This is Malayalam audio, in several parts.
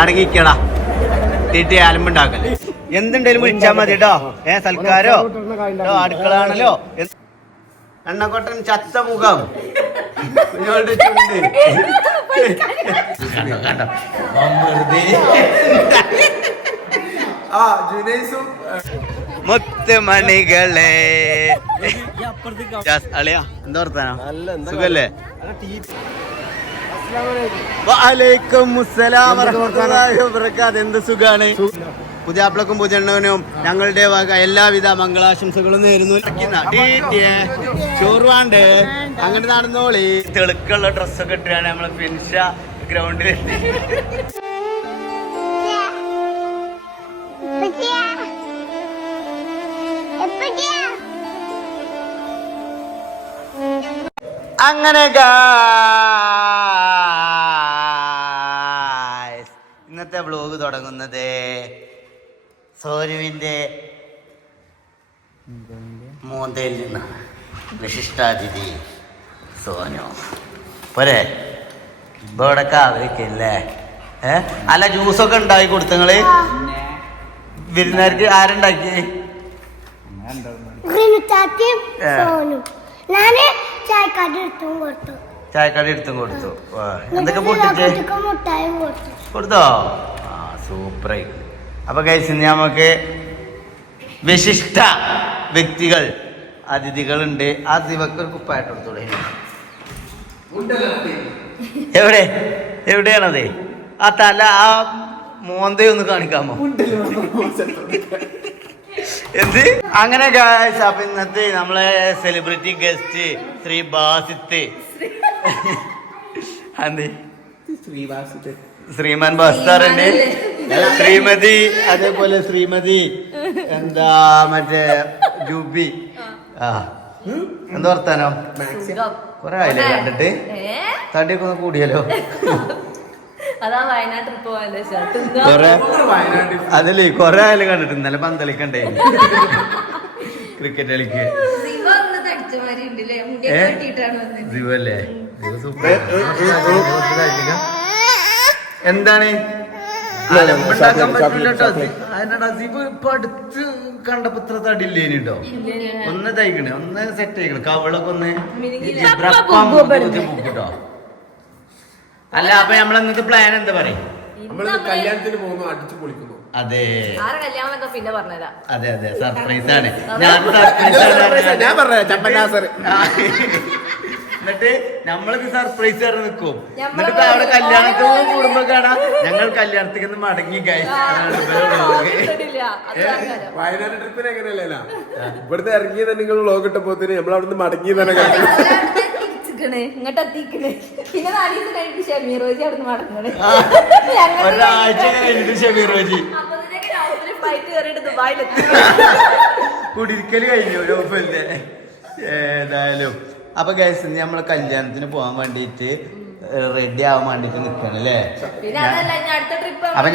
അടങ്ങിക്കടാ തീറ്റി ആലമ്പുണ്ടാക്കല്ലേ എന്തുണ്ടേലും വിളിച്ചാൽ മതി കേട്ടോ. സൽക്കാരോ അടുക്കളാണല്ലോ. എണ്ണക്കൊട്ടൻ ചത്ത മുഖം മുത്തുമണികളെ അളിയാ എന്താ വർത്താനോ സുഖല്ലേ? വഅലൈക്കും അസ്സലാം വറഹ്മത്തുള്ളാഹി വബറകാതുഹു. എന്ത് സുഖാണ്. പുതിയാപ്പിളക്കും പുതിയണ്ണനും ഞങ്ങളുടെ വക എല്ലാവിധ മംഗളാശംസകളും നേരുന്നു. ചോറുവാണ്ട് അങ്ങനെ നടന്നോളി. തെളുക്കുള്ള ഡ്രസ്സൊക്കെ ഇട്ടാണ് നമ്മളെ ഫിനിഷ ഗ്രൗണ്ടിൽ അങ്ങനെ ഇന്നത്തെ വ്ലോഗ് തുടങ്ങുന്നത് സോനുവിന്റെ മോന്തയിൽ നിന്നാണ്. വിശിഷ്ടാതിഥി സോനു പോരെ ഇവിടൊക്കെ അവരൊക്കെയല്ലേ. അല്ല ജ്യൂസൊക്കെ ഉണ്ടാക്കി കൊടുത്തങ്ങള് വിരുന്നുകാർക്ക് ആരുണ്ടാക്കി? ചായക്കടി എടുത്തും കൊടുത്തു. എന്തൊക്കെ പൊട്ടിച്ച് കൊടുത്തോ? ആ സൂപ്പറായി. അപ്പൊ ഗൈസ് നമുക്ക് വിശിഷ്ട വ്യക്തികൾ അതിഥികളുണ്ട്. ആ ദിവക്കൊരു കുപ്പായിട്ട് കൊടുത്തോളെ. എവിടെയാണത്? ആ തല ആ മോന്തയൊന്ന് കാണിക്കാമോ? എന്ത് അങ്ങനെ ഗൈസ്. അപ്പൊ ഇന്നത്തെ നമ്മളെ സെലിബ്രിറ്റി ഗസ്റ്റ് ശ്രീ ബാസിത്ത് ശ്രീമാൻ ബാസ്താറുണ്ട്, ശ്രീമതി അതേപോലെ ശ്രീമതി എന്താ മറ്റേ ജൂബി. ആ എന്താ വർത്താനോ? കൊറേ ആയില്ലേ കണ്ടിട്ട്? തടിയൊക്കെ ഒന്ന് കൂടിയല്ലോ. അതല്ലേ കൊറേ ആയാലും കണ്ടിട്ട്. ഇന്നലെ പന്തളിക്കണ്ടേ ക്രിക്കറ്റ് കളിക്ക്. ജീവല്ലേ എന്താണ് ഉണ്ടാക്കാൻ പറ്റില്ല കേട്ടോ. അതിനോട് ഇപ്പൊ അടുത്ത് കണ്ടപ്പോ ഇത്ര തടില്ലേനിട്ടോ. ഒന്ന് തയ്ക്കണേ, ഒന്ന് സെറ്റ് ആയിക്കണേ, കവളൊക്കെ ഒന്ന് കേട്ടോ. അല്ല അപ്പൊ നമ്മളെന്നത്തെ പ്ലാൻ എന്താ പറയും? കല്യാണത്തിന് പോകുന്നു, അടിച്ചു പൊളിക്കുന്നു. അതെ പിന്നെ പറഞ്ഞതാ. അതെ അതെ സർപ്രൈസ് ആണ്. ഞാൻ പറഞ്ഞ എന്നിട്ട് നമ്മൾക്ക് സർപ്രൈസ് ആയിട്ട് നിൽക്കും. എന്നിട്ട് അവിടെ കല്യാണത്തിന് കൂടുമ്പോ കാണാ ഞങ്ങൾ കല്യാണത്തിക്ക് മടങ്ങി വയനാട് ട്രിപ്പിന് എങ്ങനെയല്ല ഇവിടുത്തെ ഇറങ്ങി തന്നെ നിങ്ങൾ വ്ലോഗ് ഇട്ടപ്പോത്തിന് നമ്മൾ അവിടെ നിന്ന് മടങ്ങി തന്നെ ഇങ്ങോട്ട് എത്തിക്കണേ. പിന്നെ 4 ദിവസം കഴിഞ്ഞിട്ട് ഷമീറോജി അവിടെ നിന്ന് മടങ്ങണേ. ഒരാഴ്ച കഴിഞ്ഞിട്ട് ഷമീറോജി ഫ്ലൈറ്റ് കയറിയിട്ട് ദുബായിലെത്തി. കുടിരിക്കല് കഴിഞ്ഞു ലോഫല്ലേ. ഏതായാലും അപ്പൊ ഗൈസ് ഇന്ന് നമ്മളെ കല്യാണത്തിന് പോകാൻ വേണ്ടിട്ട് റെഡി ആവാൻ വേണ്ടിട്ട് നിക്കാണ് അല്ലേ. അപ്പൊ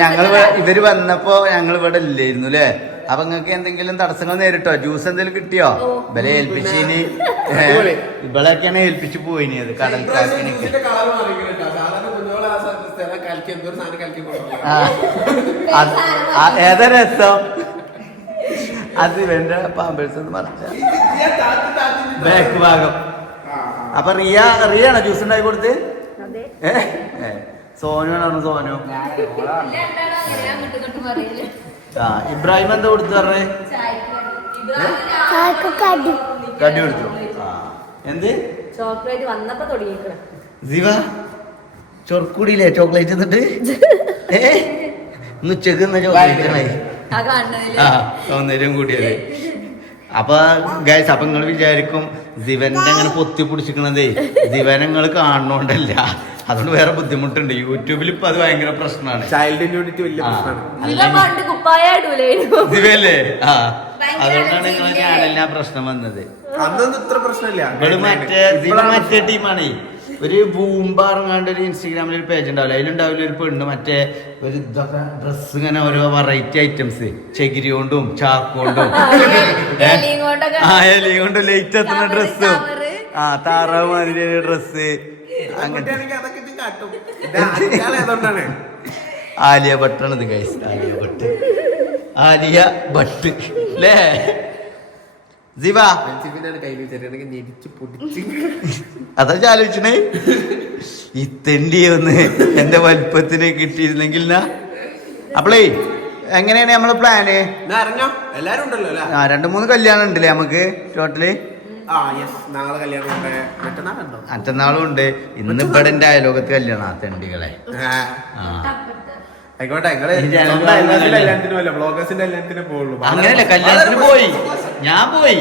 ഇവര് വന്നപ്പോ ഞങ്ങൾ ഇവിടെ ഇല്ലായിരുന്നു അല്ലേ. അപ്പൊ നിങ്ങക്ക് എന്തെങ്കിലും തടസ്സങ്ങൾ നേരിട്ടോ? ജ്യൂസ് എന്തെങ്കിലും കിട്ടിയോ? ഇവരെ ഏൽപ്പിച്ചിനി ഇവളൊക്കെയാണ് ഏൽപ്പിച്ചു പോയിനി. അത് കടൽക്കാക്കിനൊക്കെ ഏതാ രസം അത് ഇവന്റെ പാമ്പേഴ്സ് മറിച്ച ബാക്ക് ഭാഗം. അപ്പൊ റിയാണോ ജ്യൂസ് ഉണ്ടാക്കി കൊടുത്ത്? സോനു ആണോ? സോനു ആ ഇബ്രാഹിം എന്താ കൊടുത്തു പറഞ്ഞേ? കടി കൊടുത്തു. എന്ത് ചോക്ലേറ്റ് വന്നപ്പോ തുടങ്ങിയേക്കണ ജീവ ചൊർക്കൂടിയില്ലേ ചോക്ലേറ്റ് എന്നിട്ട് ഇന്ന് ഉച്ചക്ക് ചോക്ലേറ്റ് ആ സൗന്ദര്യം കൂടിയത്. അപ്പൊ ഗൈസ് അപ്പൊ നിങ്ങൾ വിചാരിക്കും ജീവന്റെ അങ്ങനെ പൊത്തി പിടിച്ചിരിക്കണതേ ജീവനെ നിങ്ങൾ കാണണോണ്ടല്ല. അതുകൊണ്ട് വേറെ ബുദ്ധിമുട്ടുണ്ട്. യൂട്യൂബിൽ ഇപ്പൊ അത് ഭയങ്കര പ്രശ്നമാണ്. ചൈൽഡ് ഇമ്മ്യൂണിറ്റി വലിയ പ്രശ്നമാണ്. ദിവല്ലേ ആ അതുകൊണ്ടാണ് നിങ്ങളെ ചാനലിന് ആ പ്രശ്നം വന്നത്. അന്നൊന്നും ഇത്ര പ്രശ്നമില്ല. മറ്റേ ടീമാണ്. ഒരു ബൂമ്പാറങ്ങാണ്ട് ഒരു ഇൻസ്റ്റാഗ്രാമിൽ ഒരു പേജ് ഉണ്ടാവില്ല, അതിലുണ്ടാവില്ല ഒരു പെണ്ണ് മറ്റേ ഒരു ഇതൊക്കെ ഡ്രസ്സ് ഇങ്ങനെ ഓരോ വെറൈറ്റി ഐറ്റംസ് ചകിരി കൊണ്ടും ചാക്കൊണ്ടും എലിയും കൊണ്ടും ലൈറ്റ് എത്തുന്ന ഡ്രസ്സും താറാവ് മാതിരി ഡ്രസ്സ് അങ്ങനെയാണെങ്കിൽ അതൊക്കെ ഇത് കാട്ടും. ഇത് ആദ്യകാലം ഏതുകൊണ്ടാണ്? ആലിയ ഭട്ടാണിത് ഗൈസ്. ആലിയ ഭട്ട് അല്ലേ ജീവ? കയ്യിൽ ചെറിയ ഞെരിച്ച് പൊടിച്ച് അതാ ആലോചിച്ചണേ. ഈ തെണ്ടിയെ ഒന്ന് എന്റെ വലുപ്പത്തിന് കിട്ടിയിരുന്നെങ്കിൽ അപ്പളേ എങ്ങനെയാണ് നമ്മളെ പ്ലാന്? ഇറങ്ങാം, എല്ലാരും ഉണ്ടല്ലോ അല്ലേ? 2-3 കല്യാണം ഉണ്ടല്ലേ നമുക്ക് ടോട്ടല്? നാളെ കല്യാണം ഉണ്ട്, മറ്റന്നാളുണ്ടോ? മറ്റന്നാളും ഉണ്ട്. ഇന്ന് ഇവിടെ എന്റെ അയലോകത്ത് കല്യാണം. ആ തെണ്ടികളെ ആയിക്കോട്ടെ. കല്യാണത്തിന് ബ്ലോഗേഴ്സിന്റെ കല്യാണത്തിന് പോകുള്ളൂ. അങ്ങനെയല്ല, കല്യാണത്തിന് പോയി, ഞാൻ പോയി.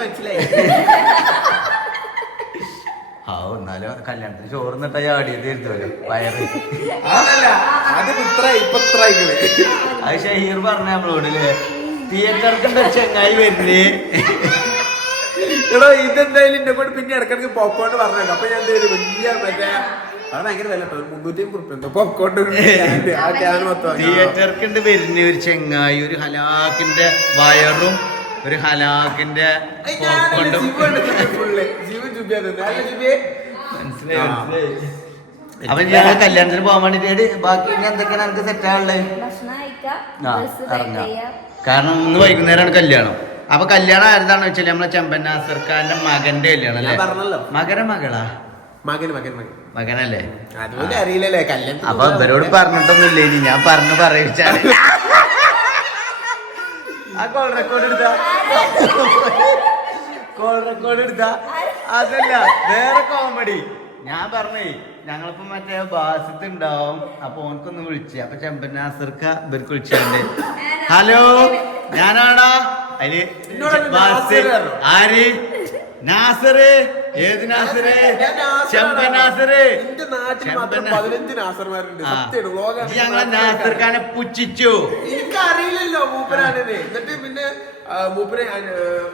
മനസ്സിലായി. എന്നാലും കല്യാണത്തിന് ചോറുന്നിട്ടാ ചാടിയത് ഇരുത്തുമല്ലോ വയറ്. അത് ഷഹീർ പറഞ്ഞ നമ്മളോടില്ലേ തിയേറ്റർക്ക് ചെങ്ങായി വരുന്നേ. എടോ ഇതെന്തായാലും എന്നെ കൊണ്ട് പിന്നെ ഇടക്കിടക്ക് പോപ്കോൺ പറഞ്ഞേക്കാം. അപ്പൊ ഞാൻ വലിയ മറ്റേ അത് ഭയങ്കര വില 350 പോപ്കോൺ തിയേറ്റർക്ക് വരുന്ന ഒരു ചെങ്ങായി ഒരു ഹലാക്കിന്റെ വയറും ഒരു ഹലാക്കിന്റെ പോപ്കോണും. അപ്പൊ ഞങ്ങൾ കല്യാണത്തിന് പോകാൻ വേണ്ടിട്ട് ബാക്കി എന്തൊക്കെയാണ് നമുക്ക് സെറ്റ് ആവുള്ളത്? കാരണം 3 വൈകുന്നേരമാണ് കല്യാണം. അപ്പൊ കല്യാണം ആരുതാണെന്ന് വെച്ചാല് നമ്മളെ ചെമ്പൻ നാസർ ഖാന്റെ മകന്റെ കല്യാണം അല്ലേ? മകളാ? മകനല്ലേ? അതുപോലെ അറിയില്ലല്ലേ കല്യാണം. അപ്പൊ ഇവരോട് പറഞ്ഞിട്ടൊന്നുമില്ല. ഇനി ഞാൻ പറയിച്ചാണ്. ആ കോൾ റെക്കോർഡ് എടുത്താ അതല്ല വേറെ കോമഡി. ഞാൻ പറഞ്ഞേ ഞങ്ങളിപ്പോ മറ്റേ ബാസിത്ത് ഉണ്ടാവും. അപ്പൊ ഓനക്കൊന്ന് വിളിച്ചു. അപ്പൊ ചെമ്പൻ നാസർക്ക് ഇവർക്ക് വിളിച്ചുണ്ട്. ഹലോ ഞാനാടാ. അതില് ആര്? നാസറ്. ഏത് നാസറ്? ചെമ്പൻ നാസറ്. ഞങ്ങളെ നാസർ ഖാനെ പുച്ഛിച്ചു. എനിക്കറിയില്ലല്ലോ മൂപ്പരാണെന്ന്. എന്നിട്ട് പിന്നെ മൂപ്പര്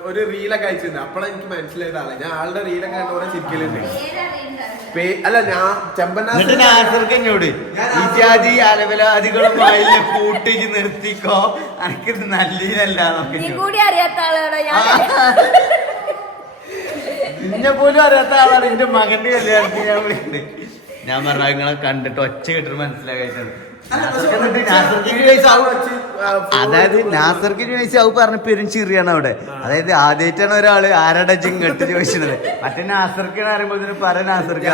ഒരു റീലൊക്കെ അയച്ചിരുന്നു. അപ്പോഴാണ് എനിക്ക് മനസ്സിലായതാണ്. ഞാൻ ആളുടെ റീലൊക്കെ കണ്ടോടെ ചിരിക്കലുണ്ട്. അല്ല ഞാൻ നാസർക്ക് എന്നോട് ഈ ജാതി അലവലാദികളും കൂട്ടിച്ച് നിർത്തിക്കോ, എനിക്കിത് നല്ലതല്ലാന്നൊക്കെ. നിന്നെ പോലും അറിയാത്ത ആളാണ് എന്റെ മകന്റെ കല്യാണത്തിന് ഞാൻ വിളിക്കുന്നത്. ഞാൻ പറഞ്ഞ നിങ്ങളെ കണ്ടിട്ട് ഒച്ച കേട്ടിട്ട് മനസ്സിലാക്കിയിട്ടുണ്ട്. അതായത് നാസർക്ക് ചോദിച്ചാൽ പറഞ്ഞ പെരും ചിറിയാണ് അവിടെ. അതായത് ആദ്യമായിട്ടാണ് ഒരാള് ആരുടെ ചിങ്ങട്ട് ചോദിച്ചത്. മറ്റേ നാസർക്കാണ് അറിയുമ്പോൾ പല നാസർക്ക്.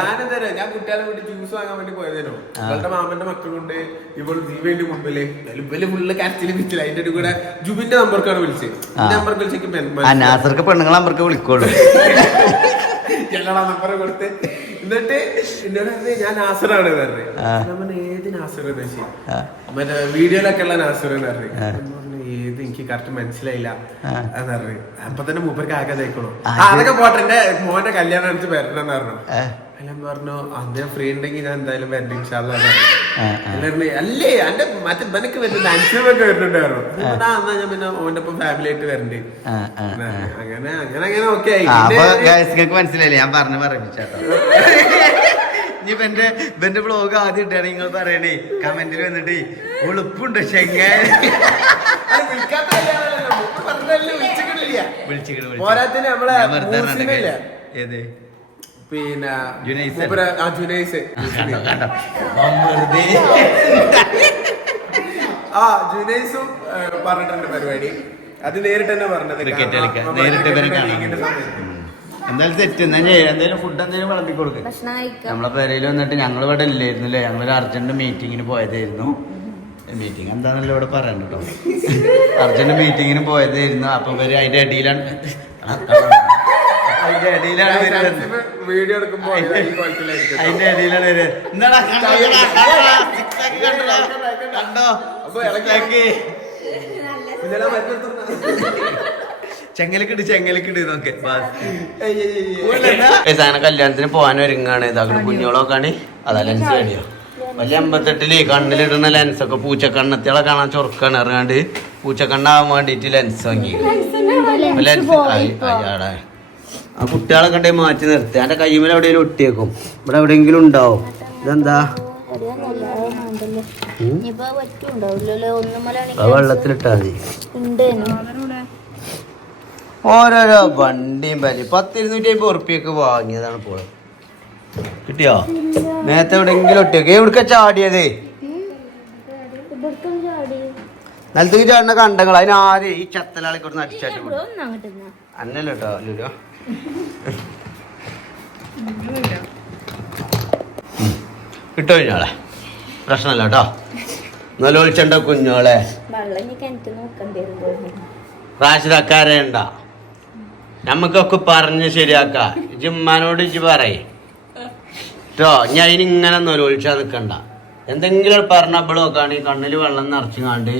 ഞാൻ കുട്ടികളെ വീട്ടിൽ ജ്യൂസ് വാങ്ങാൻ വേണ്ടി പോയതേനോ. അവളുടെ മാമന്റെ മക്കളുണ്ട്. ഇപ്പോൾ ജീവന്റെ മുമ്പില് ഇവല് ഫുള്ള് കരച്ചില് പിച്ചില്ല. അതിന്റെ കൂടെ ജുബിന്റെ നമ്പർക്കാണ് വിളിച്ചത്. നമ്പർക്ക് വിളിച്ചേക്ക് നാസർക്ക് പെണ്ണുങ്ങളെ നമ്പർക്ക് വിളിക്കോളൂ. നമ്പർ കൊടുത്ത് എന്നിട്ട് എന്നോട് ഞാൻ നാസറാണ് പറഞ്ഞത്. ഏത് നാസർ മറ്റേ വീഡിയോയിലൊക്കെ ഉള്ള നാസർ എന്ന് പറഞ്ഞു. ഏത് എനിക്ക് കറക്റ്റ് മനസ്സിലായില്ല എന്ന് പറഞ്ഞു. അപ്പൊ തന്നെ മൂപ്പർക്ക് ആക്കാൻ തയ്ക്കണോ? അതൊക്കെ പോട്ടെ, എന്റെ മോന്റെ കല്യാണം എടുത്ത് വരണമെന്ന് പറഞ്ഞു. എല്ലാം പറഞ്ഞു അന്നേരം ഫ്രീ ഉണ്ടെങ്കിൽ ഞാൻ എന്തായാലും വരണ്ട ഇൻഷാല്ലാ. അല്ലേ എന്റെ മറ്റേ ബനക്ക് വരുന്നുണ്ട്, അൻഷുമൊക്കെ വരുന്നുണ്ടായിരുന്നു. എന്നാ ഞാൻ പിന്നെ ഓന്റെ ഒപ്പം ഫാമിലി ആയിട്ട് വരണ്ടേ. അങ്ങനെ അങ്ങനെ അങ്ങനെ ഓക്കെ ആയി. മനസ്സിലായില്ലേ ഞാൻ പറഞ്ഞു പറയിപ്പിച്ചാട്ടോ. ഇനിയിപ്പോ എന്റെ ബ്ലോഗ് ആദ്യം ഇട്ടാണ് നിങ്ങൾ പറയണേ കമന്റിൽ വന്നിട്ട് ഉളുപ്പുണ്ട് ചെങ്ങായി ഏത് പിന്നെ ജുനൈസും പറഞ്ഞിട്ടുണ്ട് പരിപാടി. അത് നേരിട്ട് തന്നെ പറഞ്ഞത്. ക്രിക്കറ്റ് കളിക്കാൻ നേരിട്ട് എന്തായാലും സെറ്റ് എന്തായാലും ഫുഡ് എന്തെങ്കിലും വളർത്തി കൊടുക്കും. നമ്മളെ പേരയിൽ വന്നിട്ട് ഞങ്ങൾ ഇവിടെ ഇല്ലായിരുന്നില്ലേ, ഞങ്ങളൊരു അർജന്റ് മീറ്റിങ്ങിന് പോയതായിരുന്നു. മീറ്റിംഗ് എന്താണല്ലോ ഇവിടെ പറയണ്ട കേട്ടോ. അർജന്റ് മീറ്റിങ്ങിന് പോയതായിരുന്നു. അപ്പൊ ഇവര് അതിന്റെ ഇടയിലാണ് വീഡിയോ എടുക്കുമ്പോ അതിന്റെ ഇടയിലാണ് വരിക. എന്താടാ കണ്ടോ ചെങ്ങലക്കിട് നോക്കെ. കല്യാണത്തിന് പോകാൻ ഒരുങ്ങാണ്. ഇതാക്കണ കുഞ്ഞോളൊക്കെയാണ്. അതാ ലെൻസ് വേണ്ടിയോ വലിയ 58 കണ്ണിലിടുന്ന ലെൻസൊക്കെ പൂച്ചക്കണ്ണത്തികളെ കാണാൻ ചൊറുക്കാണ് ഇറങ്ങാണ്ട് പൂച്ചക്കണ്ണാവാൻ വേണ്ടിട്ട് ലെൻസ് വാങ്ങി. ലെൻസ് ആ കുട്ടികളെ കണ്ടേ മാറ്റി നിർത്തി. എന്റെ കയ്യുമേൽ എവിടെയെങ്കിലും ഒട്ടിയേക്കും. ഇവിടെ എവിടെയെങ്കിലും ഉണ്ടാവും. ഇതെന്താ വെള്ളത്തിലിട്ടാ മതി. ഓരോരോ വണ്ടിയും പലി 10-250 ഉറുപ്പ്യക്ക് വാങ്ങിയതാണ് ഇപ്പോൾ. കിട്ടിയോ? നേരത്തെ എവിടെയെങ്കിലും ഒട്ടിയൊക്കെ എവിടുക്ക ചാടിയത്? നിലത്തേക്ക് ചാടുന്ന കണ്ടങ്ങൾ അതിനാദ്യം ഈ ചത്തലാളെ കൊണ്ട് അടിച്ചാട്ടി അന്നല്ലോ കേട്ടോ ലുലോ. കിട്ടോ കുഞ്ഞോളെ? പ്രശ്നമല്ല കേട്ടോ. നല്ല ഒളിച്ചണ്ട കുഞ്ഞോളെ. റാഷിദക്കാരേണ്ട നമുക്കൊക്കെ പറഞ്ഞ് ശരിയാക്ക. ജിമ്മാനോട് ഇജ്ജ് പറയേ കേട്ടോ. ഞാൻ അതിനിങ്ങനെ നൊലൊളിച്ചാ നിക്കണ്ട. എന്തെങ്കിലും പറഞ്ഞ അപ്പോൾ നോക്കാണ് ഈ കണ്ണില് വെള്ളം നിറച്ചു കാണ്ട്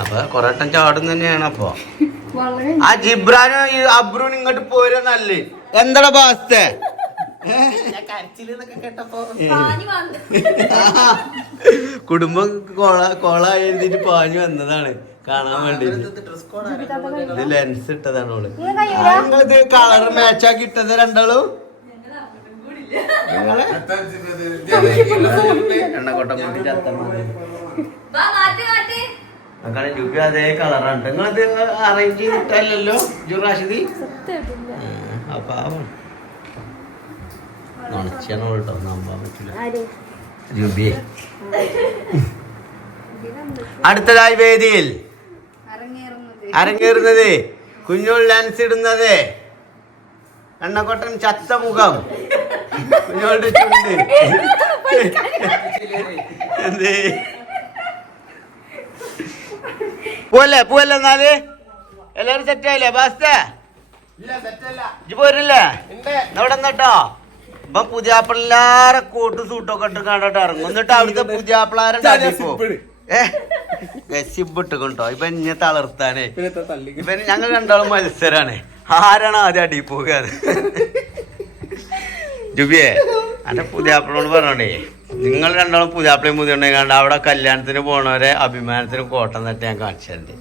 അപ്പൊ കൊറേ വട്ടം ചാടും തന്നെയാണ്. അപ്പൊ ആ ജിബ്രാനും ഈ അബ്രൂനും ഇങ്ങോട്ട് പോരാ നല്ല എന്താ ബാസ്തേ കുടുംബം കൊള എഴുതിട്ട് പാഞ്ഞു വന്നതാണ് കാണാൻ വേണ്ടി. ഇത് ലെൻസ് ഇട്ടതാണ് ഓള്. നിങ്ങളിത് കളർ മാച്ചാക്കി ഇട്ടത് രണ്ടാളും എണ്ണക്കൊട്ടം കൂട്ടി അങ്ങനെ ജൂബി അതേ കളറാണ്. നിങ്ങളത് അറേഞ്ച് ചെയ്തിട്ടല്ലോ ജുറാഷിദി? അപ്പൊ നുണച്ചാണോ കേട്ടോ, നമ്പാൻ പറ്റില്ല. ജൂബിയെ അടുത്തതായി വേദിയിൽ അരങ്ങേറുന്നത് കുഞ്ഞോൾ ലെൻസ് ഇടുന്നത് എണ്ണക്കൊട്ടൻ ചത്ത മുഖം കുഞ്ഞോളുടെ ചുണ്ട് എന്തേ പോവല്ലേ പോവല്ലേ? എന്നാല് എല്ലാരും സെറ്റ് ആയില്ലേ? ബാസ്തേ ഇജ്ജ് പോരില്ലേ? അവിടെ നിന്നട്ടോ ഇപ്പൊ പുതിയാപ്പിള്ളാരെ കൂട്ട് സൂട്ടൊക്കെ ഇട്ട് കണ്ടിട്ട് ഇറങ്ങും. എന്നിട്ട് അവിടുത്തെ പുതിയാപ്പിള്ളാരെ സിബിട്ട് കൊണ്ടോ ഇപ്പൊ ഇഞ്ഞ തളർത്താനേ. ഇപ്പൊ ഞങ്ങൾ രണ്ടാളും മത്സരാണ്, ആരാണ് ആദ്യം അടി പോകാതെ. ജുബിയെ അന്റെ പുതിയാപ്പിളോട് പറഞ്ഞോണ്ടേ, നിങ്ങൾ രണ്ടാളും പുതിയാപ്പിളയും മുതിയുണ്ടെങ്കിൽ കണ്ട അവിടെ കല്യാണത്തിന് പോണവരെ അഭിമാനത്തിന് കോട്ടം തട്ടി ഞാൻ കാണിച്ചിട്ടുണ്ട്.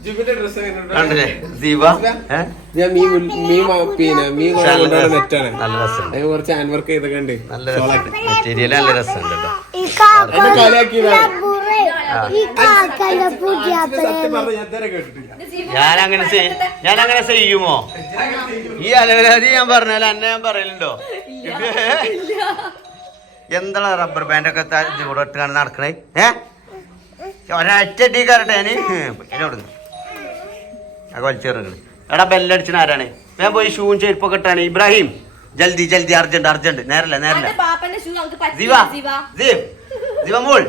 കണ്ടില്ലേ ദീപ? നല്ല രസമുണ്ട്, കുറച്ച് ഹാൻഡ് വർക്ക് ചെയ്തൊക്കെ ഉണ്ട്. നല്ല രസമുണ്ട്, മെറ്റീരിയൽ നല്ല രസമുണ്ട് കേട്ടോ. ഞാനങ്ങനെ ചെയ്യുമോ? ഈ അലവരാതി ഞാൻ പറഞ്ഞാൽ അന്നെ ഞാൻ പറയലുണ്ടോ? എന്താണ് റബ്ബർ ബാൻഡൊക്കെ ഇവിടെ ഇട്ട് കാണാൻ നടക്കണേ? ഒരൊറ്റ ടീ കയറട്ടെ ഞാന് എന്നോട് വലിച്ചെറിഞ്ഞത്. എടാ ബെല്ലടിച്ചിന് ആരാണ്? ഞാൻ പോയി ഷൂവും ചെരുപ്പൊക്കെ ഇട്ടാണ്. ഇബ്രാഹിം ജൽദി ജൽദി, അർജന്റ് അർജന്റ്, നേരല്ലേ നേരല്ലേ. മോൾ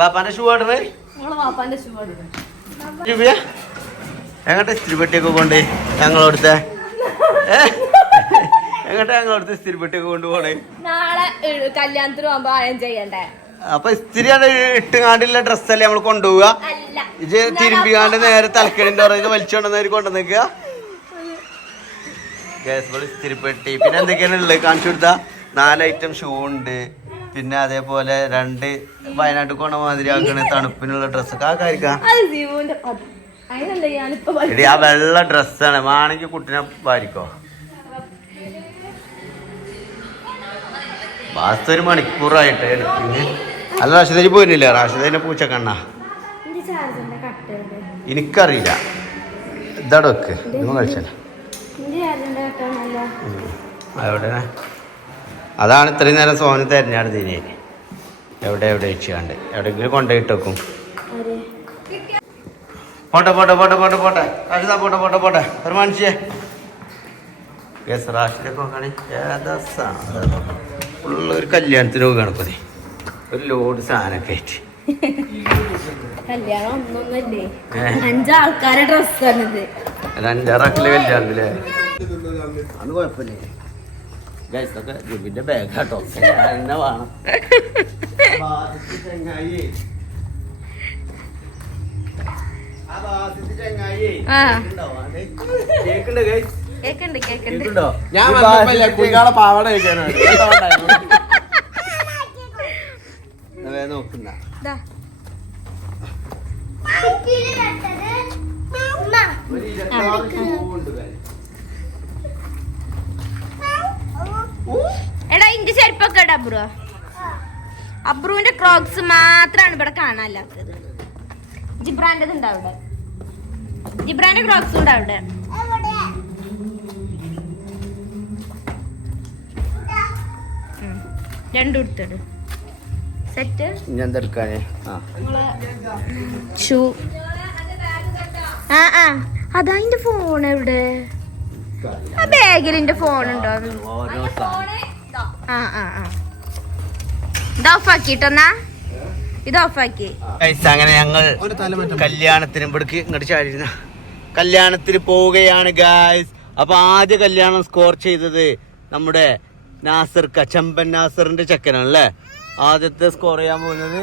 ബാപ്പാന്റെ ഷൂ ഓർഡർ എങ്ങോട്ടെ ഇസ്തിരിപ്പെട്ടിയൊക്കെ കൊണ്ട് ഞങ്ങളോടുത്തെ എങ്ങോട്ടെ ഞങ്ങളോടുത്തെ ഇസ്തിരിപ്പെട്ടിയൊക്കെ കൊണ്ടുപോണേ? നാളെ കല്യാണത്തിന് പോകുമ്പോ ആയം ചെയ്യണ്ടേ? അപ്പൊ ഇസ്തിരിയാണ് ഇട്ടുകാണ്ടുള്ള ഡ്രസ്സല്ലേ നമ്മൾ കൊണ്ടുപോവുക? ഇത് തിരുമ്പിക്കാണ്ട് നേരെ തലക്കടിന്റെ പറയുന്നത് വലിച്ചുകൊണ്ടെന്നവര് കൊണ്ടുവന്നിക്കുക. ഗ്യാസ് ഇസ്തിരിപ്പെട്ടി പിന്നെ എന്തൊക്കെയാണ് ഉള്ളത് കാണിച്ചു കൊടുത്താ? 4 ഐറ്റം ഷൂ ഉണ്ട്, പിന്നെ അതേപോലെ 2 വയനാട്ടിൽ കൊണ്ട മാതിരി ആക്കണ തണുപ്പിനുള്ള ഡ്രസ്സൊക്കെ ആ കാര്യക്കാം. എടി ആ വെള്ള ഡ്രസ്സാണ്, വേണമെങ്കിൽ കുട്ടിനെ വാരിക്കോ. ബാസ് 1 മണിക്കൂറായിട്ട് എടുത്തിന്. അല്ല റാഷിദ് പോയിരുന്നില്ല? റാഷിദിന്റെ പൂച്ചക്കണ്ണ എനിക്കറിയില്ല. ഇതാടെ വെക്ക്, നിങ്ങൾ കഴിച്ചല്ല എവിടെ? അതാണ് ഇത്രയും നേരം സോന് തെരഞ്ഞെടുത്തീന്. എവിടെ വെച്ചാണ്ട് എവിടെയെങ്കിലും കൊണ്ടുപോയിട്ട് വെക്കും. പോട്ടെ പോട്ടെ പോട്ടെ പോട്ടെ പോട്ടെ റാഷിദ പോട്ടെ പോട്ടെ പോട്ടെ. ഒരു മനുഷ്യ റാഷിദൊക്കെ നോക്കണേ ഏതാ സാധനം. ഒരു കല്യാണത്തിന് നോക്കുകയാണ് ഇപ്പൊ ഒരു ലോഡ് സാധനമൊക്കെ ആയിട്ട്. കല്യാണം ഒന്നൊന്നല്ലേ, 5 ആൾക്കാരെ ഡ്രസ്സാണിത്. 5-6 ആക്കിലെ കല്യാണത്തില്ലേ? അത് കുഴപ്പമില്ലേ ഗൈസൊക്കെ ജുബിന്റെ ബാഗാട്ടോ, എന്നെ വേണം. ഞാൻ കുഞ്ഞാളെ പാവാട കഴിക്കാനാണ് നോക്കുന്ന. എടാ ഇന്റെ ചെരുപ്പൊക്കെ ഇടാ അബ്രു. അബ്രുവിന്റെ ക്രോക്സ് മാത്രാണ് ഇവിടെ കാണാനില്ലാത്തത്. ജിബ്രാന്റെ ഉണ്ട് അവിടെ, ജിബ്രാന്റെ ക്രോക്സ് ഉണ്ട് അവിടെ. രണ്ടും എടുത്തിട്. സെറ്റ് ഞാൻ എന്തെടുക്കാനേ ഷൂ. ആ അതാ എന്റെ ഫോൺ എവിടെ? ആ ബാഗിൽ എന്റെ ഫോൺ ഉണ്ടോ? ഇത് ഓഫാക്കിട്ടൊന്നാ, ഇത് ഓഫാക്കി. അങ്ങനെ ഞങ്ങൾ കല്യാണത്തിന് ഇവിടേക്ക് ഇങ്ങോട്ട് ചാടിയിരുന്ന കല്യാണത്തിന് പോവുകയാണ് ഗായ്സ്. അപ്പൊ ആദ്യ കല്യാണം സ്കോർ ചെയ്തത് നമ്മുടെ നാസർ, ചെമ്പൻ നാസറിന്റെ ചെക്കനാണ് അല്ലേ ആദ്യത്തെ സ്കോർ ചെയ്യാൻ പോകുന്നത്.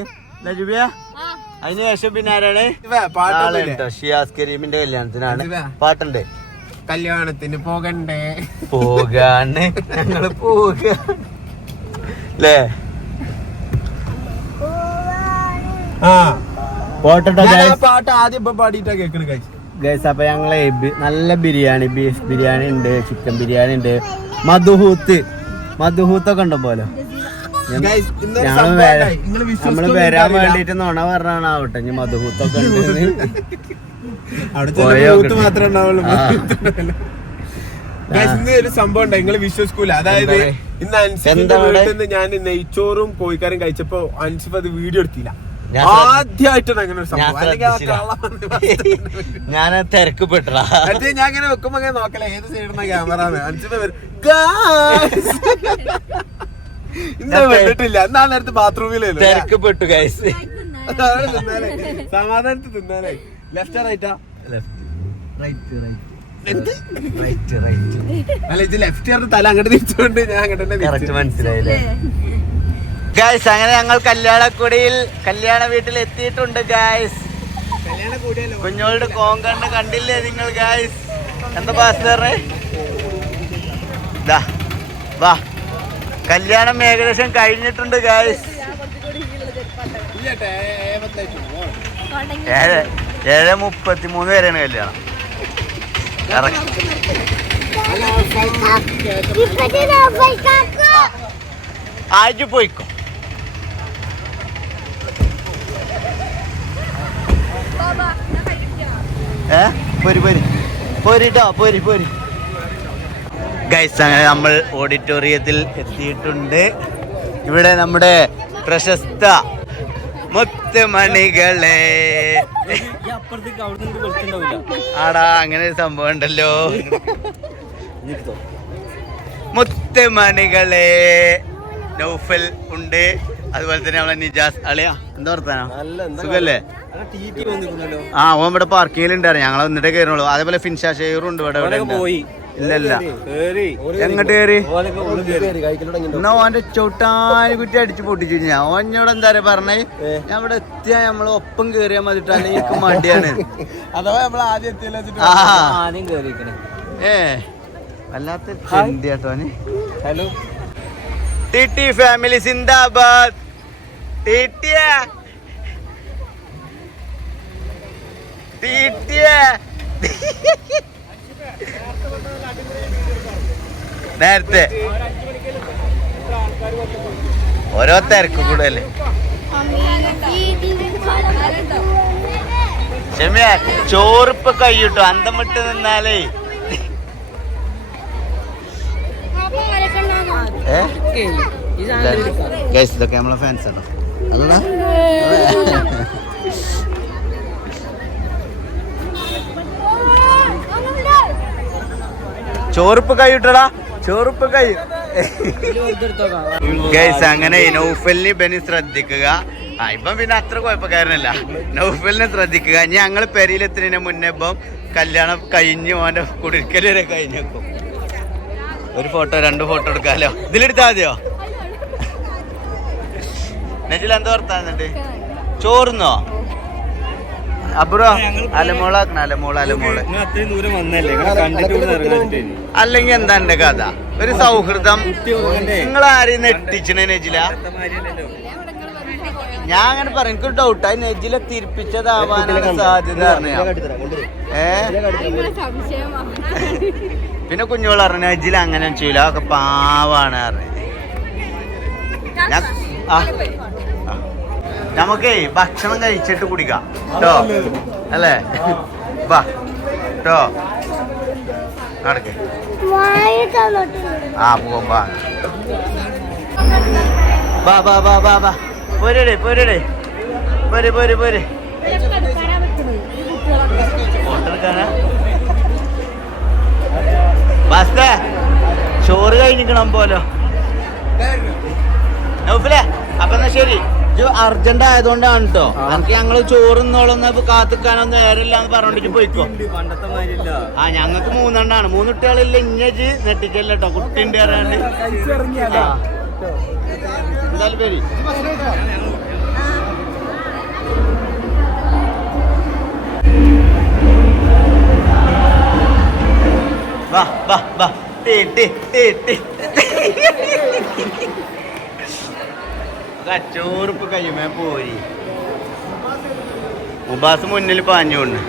അതിനുശേഷം പിന്നെ ആരാണ്? ഷിയാസ് കരീമിന്റെ കല്യാണത്തിനാണ്. പാട്ടുണ്ട്. കല്യാണത്തിന് പോകണ്ടേ? പോകാണ് ഞങ്ങള് പോക അല്ലേ? പാട്ട് ആദ്യം ഇപ്പൊ പാടിയിട്ടാ കേക്കണ് ഗൈസ്. അപ്പൊ ഞങ്ങളെ നല്ല ബിരിയാണി, ബീഫ് ബിരിയാണി ഉണ്ട്, ചിക്കൻ ബിരിയാണി ഉണ്ട്, മധുഹൂത്തൊക്കെ ഉണ്ടോ പോലെ. നമ്മള് വരാൻ വേണ്ടിട്ട് നുണ പറഞ്ഞാണ് ആവട്ടെ. ഇനി മധുഹൂത്തൊക്കെ ഉണ്ട്. മാത്രമേ ഉണ്ടാവുള്ളൂ. ഒരു സംഭവം ഉണ്ട്, നിങ്ങള് വിശ്വസിക്കൂല. അതായത് ഇന്ന് അൻസിഫിന്റെ വീട്ടിൽ നിന്ന് ഞാൻ നെയ്ച്ചോറും കോഴിക്കാരും കഴിച്ചപ്പോ അൻസിഫ് അത് വീഡിയോ എടുത്തില്ല. ആദ്യമായിട്ടാണ് അങ്ങനെ ഒരു സംഭവം. ഞാൻ തിരക്കപ്പെട്ടാ ഞാൻ ഇങ്ങനെ വെക്കുമ്പോ അങ്ങനെ നോക്കല ഏത് സൈഡിൽ ക്യാമറ അൻസിഫ് വന്നിട്ടില്ല. എന്നാ നേരത്തെ ബാത്റൂമിലല്ലോ തിരക്കപ്പെട്ടു ഗൈസ്. സമാധാനത്തിൽ തിന്നാലേ. ലെഫ്റ്റ് റൈറ്റാ? അല്ല ഇത് ലെഫ്റ്റ് ആയിരുന്നു. തല അങ്ങോട്ട് തിരിച്ചുകൊണ്ട് ഞാൻ അങ്ങോട്ട് മനസ്സിലായില്ലേ ഗായ്സ്. അങ്ങനെ ഞങ്ങൾ കല്യാണ വീട്ടിൽ എത്തിയിട്ടുണ്ട് ഗായ്സ്. കുഞ്ഞോളുടെ കോങ്കണ്ണ് കണ്ടില്ലേ നിങ്ങൾ ഗായ്സ്? എന്താ പാസ്റ്ററെ? വാ, കല്യാണം ഏകദേശം കഴിഞ്ഞിട്ടുണ്ട് ഗായ്സ്. 7:33 വരെയാണ് കല്യാണം. ആഴ്ച പോയിക്കോ. പോരി ഗൈസ്. അങ്ങനെ നമ്മൾ ഓഡിറ്റോറിയത്തിൽ എത്തിയിട്ടുണ്ട്. ഇവിടെ നമ്മുടെ പ്രശസ്ത മുത്തുമണികളെ ആടാ അങ്ങനെ ഒരു സംഭവം ഉണ്ടല്ലോ. മുത്തുമണികളെ നൗഫൽ ഉണ്ട്, അതുപോലെ തന്നെ നമ്മളെ നിജാസ് അളിയാ. എന്താ വർത്താനോ? സുഖല്ലേ? ഓൻ ഇവിടെ പാർക്കിങ്ങിലുണ്ടായിരുന്നു. ഞങ്ങൾ വന്നിട്ടേ കയറുള്ളൂ. അതേപോലെ ഫിൻഷാ ഷെയറും ഉണ്ട് ഇവിടെ. ഇല്ലല്ല എങ്ങോട്ട് കയറി? എന്നാ ഓന്റെ ചവിട്ടാനെ കുറ്റി അടിച്ചു പൊട്ടിച്ചു. ഞാൻ ഓനോട് എന്താ പറയാ പറഞ്ഞേ, ഞാൻ ഇവിടെ എത്തിയാ നമ്മള് ഒപ്പം കേറിയാ മതിട്ട്, അല്ലെങ്കിൽ എനിക്ക് മടിയാണ്. വല്ലാത്ത ചിന്തയാട്ടോന്. ഹലോ ടി ഫാമിലി സിന്ദാബാദ്. നേരത്തെ ഓരോ തിരക്ക് കൂടല്ലേ. ക്ഷമിയ ചോറിപ്പൊ കഴിയൂട്ടോ. അന്തം വിട്ട് നിന്നാലേ ഇതൊക്കെ നമ്മളെ ഫാൻസ് ആണോ? അല്ല ചോറിപ്പ് കഴിയൂട്ടടാ, ചോറിപ്പ് കഴിയും ഗൈസ്. അങ്ങനെ നൗഫലിനെ ബനി ശ്രദ്ധിക്കുക. ഇപ്പം പിന്നെ അത്ര കുഴപ്പക്കാരനല്ല. നൗഫലിനെ ശ്രദ്ധിക്കുക. ഇനി ഞങ്ങൾ പെരയിലെത്തുന്നതിന് മുന്നേ ഇപ്പം കല്യാണം കഴിഞ്ഞു, ഓന്റെ കുടിക്കല് വരെ കഴിഞ്ഞേക്കും. ഒരു ഫോട്ടോ 2 ഫോട്ടോ എടുക്കാലോ. ഇതിലെടുത്താ മതിയോ? നെജിൽ എന്താ വർത്താനുണ്ട്? ചോറുന്നോ? അബ്രോ അലമോളാക്കണം. അലമോള് അല്ലെങ്കിൽ എന്താ എന്റെ കഥ? ഒരു സൗഹൃദം. നിങ്ങൾ ആരെയും നെട്ടിച്ചണേ നെജില? ഞാൻ അങ്ങനെ പറയും. എനിക്കൊരു ഡൗട്ടായി. നെജിലെ തിരിപ്പിച്ചതാവാനാണ് സാധ്യത അറിയാം. പിന്നെ കുഞ്ഞോള് പറഞ്ഞു നെജില അങ്ങനെ ചെയ്യില്ല, ഒക്കെ പാവാണ് പറഞ്ഞത്. നമുക്കേ ഭക്ഷണം കഴിച്ചിട്ട് കുടിക്കാം കേട്ടോ, അല്ലേ? വാ കേട്ടോ, നടക്കേ. പോവാ. വാ വാ വാ വാ വാ പോരടേ പോരടേ പോരെ പോരെ പോരെ ഫോട്ടോ എടുക്കാനാ ബാസ്തേ ചോറ് കഴിഞ്ഞിക്കണം പോലോ നൗഫിലേ അപ്പൊ എന്നാ ശരി അർജന്റ് ആയതുകൊണ്ടാണ് കേട്ടോ എനിക്ക് ഞങ്ങള് ചോറുന്നോളൊന്നും കാത്തിക്കാനൊന്നും നേരമില്ലാന്ന് പറഞ്ഞോണ്ടിട്ട് പോയിക്കോ. ആ ഞങ്ങക്ക് 3 എണ്ണാണ് 3 കുട്ടികളില്ല ഇഞ്ഞജ് നെട്ടിക്കല്ല കേട്ടോ കുട്ടിന്റെ എന്തായാലും പേര് വാ വാ വാ ചോറിപ്പ് കഴിയുമേ പോരി മുബാസ് മുന്നിൽ പാഞ്ഞുകൊണ്ട്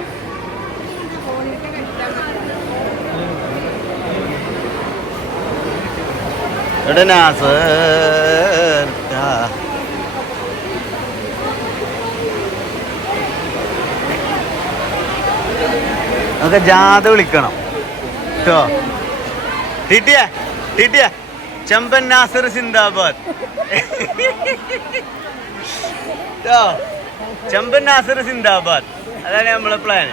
എവിടെ നാസർ നമുക്ക് ജാഥ വിളിക്കണം കേട്ടോ. ടിട്ടിയ ചമ്പൻ നാസർ സിന്ദാബാദ് ചമ്പൻ നാസർ സിന്ദാബാദ് അതാണ് നമ്മളെ പ്ലാൻ.